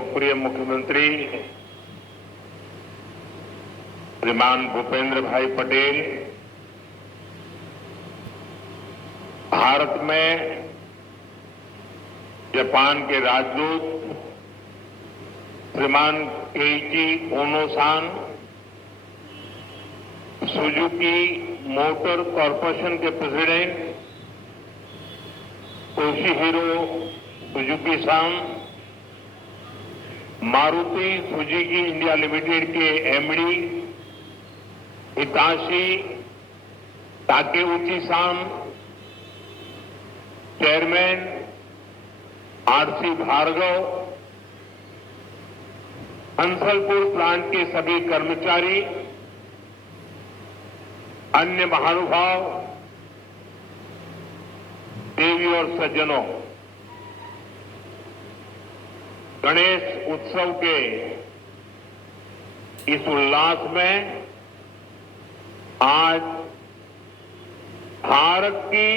प्रिय मुख्यमंत्री श्रीमान भूपेंद्र भाई पटेल भारत में जापान के राजदूत श्रीमान Keiichi Ono san, Suzuki Motor Corporation के president Toshihiro Suzuki san, Maruti Suzuki India Limited के MD Hitashi Takeuchi san, chairman RC Bhargava, Hansalpur plant के सभी कर्मचारी, अन्य महानुभाव, देवी और सज्जनों, गणेश उत्सव के इस उल्लास में आज भारत की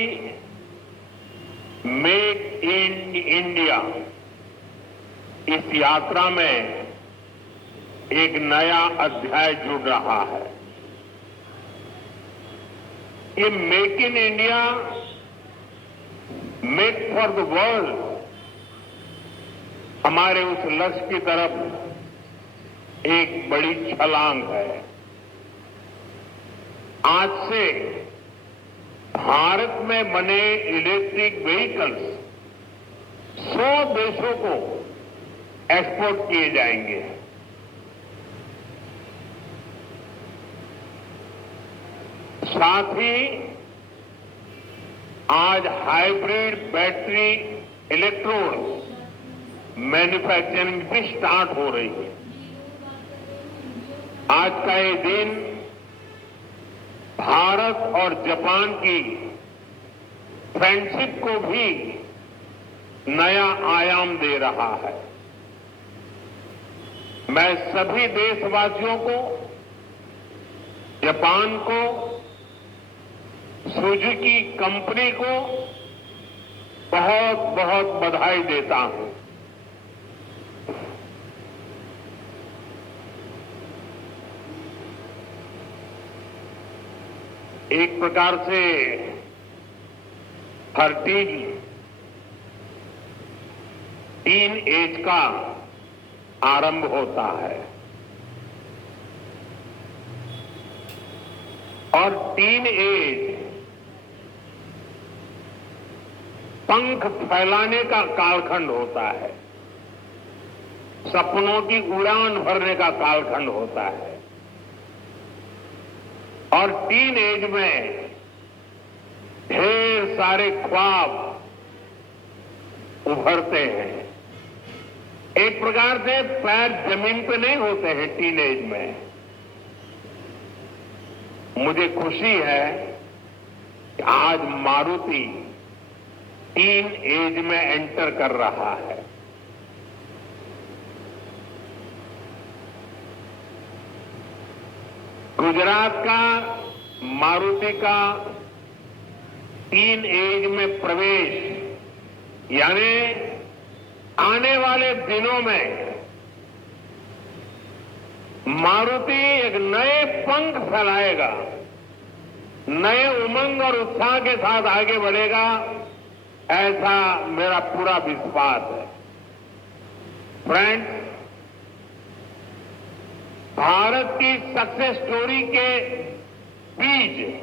मेक इन इंडिया इस यात्रा में एक नया अध्याय जुड़ रहा है। ये make in India, make for the world हमारे उस लक्ष्य की तरफ एक बड़ी छलांग है। आज से भारत में बने इलेक्ट्रिक व्हीकल्स 100 देशों को एक्सपोर्ट किए जाएंगे। साथ ही आज हाइब्रिड बैटरी इलेक्ट्रोड मैन्युफैक्चरिंग भी स्टार्ट हो रही है। आज का ये दिन भारत और जापान की फ्रेंडशिप को भी नया आयाम दे रहा है। मैं सभी देशवासियों को, जापान को, सुजुकी कंपनी को बहुत बहुत बधाई देता हूं। एक प्रकार से हर टीन एज का आरंभ होता है और टीन एज पंख फैलाने का कालखंड होता है, सपनों की उड़ान भरने का कालखंड होता है और टीन एज में ढेर सारे ख्वाब उभरते हैं। एक प्रकार से पैर जमीन पे नहीं होते हैं टीन एज में। मुझे खुशी है कि आज मारुति टीन एज में एंटर कर रहा है। गुजरात का मारुति का टीन एज में प्रवेश यानी आने वाले दिनों में मारुति एक नए पंख फैलाएगा, नए उमंग और उत्साह के साथ आगे बढ़ेगा, ऐसा मेरा पूरा विश्वास है। फ्रेंड्स, भारत की सक्सेस स्टोरी के बीज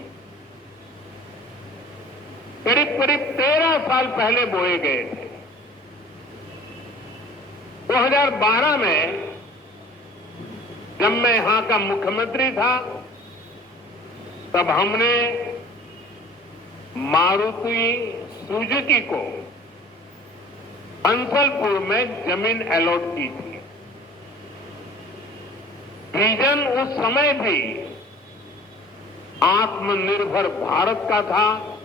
करीब करीब 13 साल पहले बोए गए थे। 2012 में जब मैं यहां का मुख्यमंत्री था, तब हमने मारुति सुजुकी को हंसलपुर में जमीन अलॉट की थी। विजन उस समय भी आत्मनिर्भर भारत का था,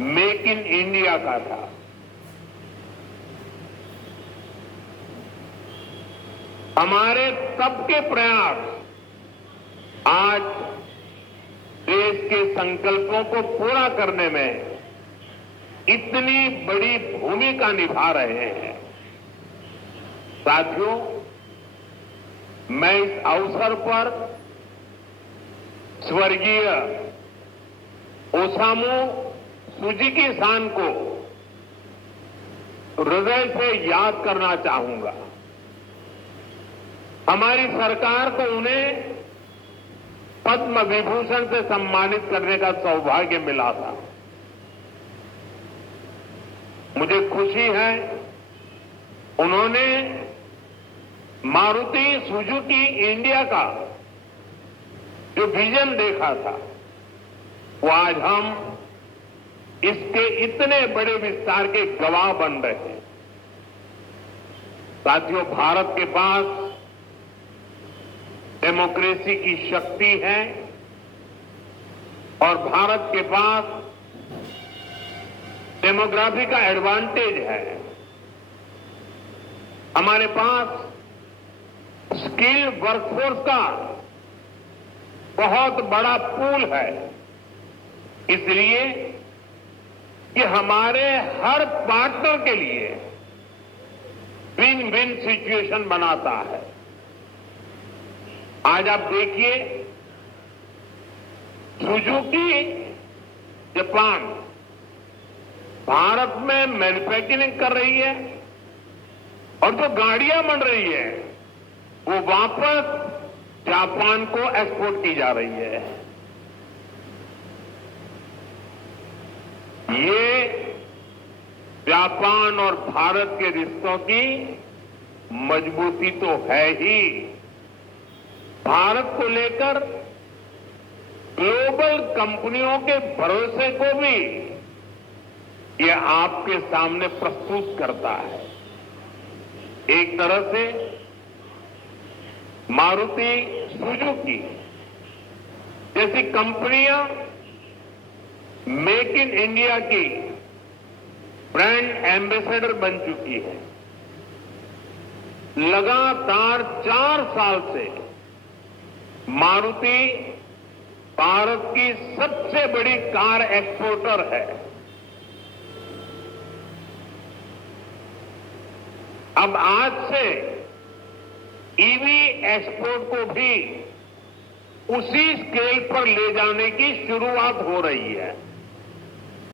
मेक इन इंडिया का था। हमारे तब के प्रयास आज देश के संकल्पों को पूरा करने में इतनी बड़ी भूमिका निभा रहे हैं। साथियों, मैं इस अवसर पर स्वर्गीय ओसामू सुजुकी-सान को हृदय से याद करना चाहूंगा। हमारी सरकार को उन्हें पद्म विभूषण से सम्मानित करने का सौभाग्य मिला था। मुझे खुशी है उन्होंने मारुति सुजुकी इंडिया का जो विजन देखा था, वो आज हम इसके इतने बड़े विस्तार के गवाह बन रहे हैं। साथियों, भारत के पास डेमोक्रेसी की शक्ति है और भारत के पास डेमोग्राफी का एडवांटेज है। हमारे पास स्किल्ड वर्कफोर्स का बहुत बड़ा पूल है, इसलिए कि हमारे हर पार्टनर के लिए विन विन सिचुएशन बनाता है। आज आप देखिए, सुजुकी जापान भारत में मैन्युफैक्चरिंग कर रही है और जो गाड़ियां बन रही है वो वापस जापान को एक्सपोर्ट की जा रही है। ये जापान और भारत के रिश्तों की मजबूती तो है ही, भारत को लेकर ग्लोबल कंपनियों के भरोसे को भी ये आपके सामने प्रस्तुत करता है। एक तरह से मारुति सुजुकी जैसी कंपनियां मेक इन इंडिया की ब्रांड एम्बेसडर बन चुकी है। लगातार 4 साल से मारुति भारत की सबसे बड़ी कार एक्सपोर्टर है। अब आज से ईवी एक्सपोर्ट को भी उसी स्केल पर ले जाने की शुरुआत हो रही है।